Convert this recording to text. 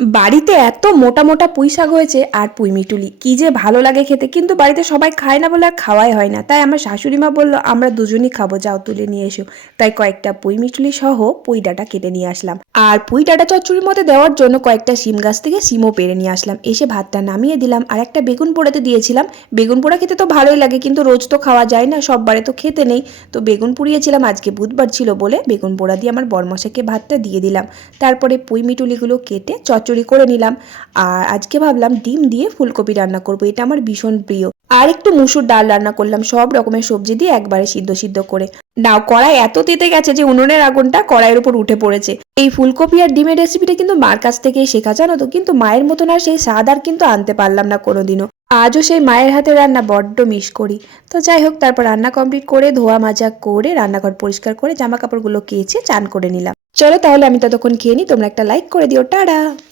বাড়িতে এত মোটা মোটা পুঁই শাক হয়েছে আর পুঁই মিটুলি কি যে ভালো লাগে খেতে, কিন্তু বাড়িতে সবাই খায় না বলে আর খাওয়াই হয় না। তাই আমার শাশুড়ি মা বললো আমরা দুজনই খাবো, যাও তুলে নিয়ে এসো। তাই কয়েকটা পুঁই মিটুলি সহ পুঁই ডাঁটা কেটে নিয়ে আসলাম। আর পুঁই ডাঁটা চচ্চড়ির মধ্যে দেওয়ার জন্য কয়েকটা শিম গাছ থেকে শিমও পেড়ে নিয়ে আসলাম। এসে ভাতটা নামিয়ে দিলাম আর একটা বেগুন পোড়াতে দিয়েছিলাম। বেগুন পোড়া খেতে তো ভালোই লাগে, কিন্তু রোজ তো খাওয়া যায় না, সব বারে তো খেতে নেই। তো বেগুন পুড়িয়েছিলাম, আজকে বুধবার ছিল বলে বেগুন পোড়া দিয়ে আমার বরমশাইকে ভাতটা দিয়ে দিলাম। তারপরে পুঁই মিটুলিগুলো কেটে চচ্চড়ি করে নিলাম। আর আজকে ভাবলাম ডিম দিয়ে ফুলকপি রান্না করব, এটা আমার ভীষণ প্রিয়। আর একটু মুসুর ডাল রান্না করলাম, সব রকমের সবজি দিয়ে একবারে সিদ্ধ সিদ্ধ করে। নাও, কড়াই এত তেতে গেছে যে উনুনের আগুনটা কড়াইয়ের উপর উঠে পড়েছে। এই ফুলকপি আর ডিমের রেসিপিটা কিন্তু মার কাছ থেকেই শেখা, জানো তো, কিন্তু মায়ের মতন আর সেই স্বাদ আর কিন্তু আনতে পারলাম না কোনোদিনও। আজও সেই মায়ের হাতে রান্না বড্ড মিস করি। তো যাই হোক, তারপর রান্না কমপ্লিট করে ধোয়া মাজা করে রান্নাঘর পরিষ্কার করে জামা কাপড়গুলো কেচে চান করে নিলাম। চলো তাহলে আমি ততক্ষণ খেয়ে নিই, তোমরা একটা লাইক করে দিও। টাটা।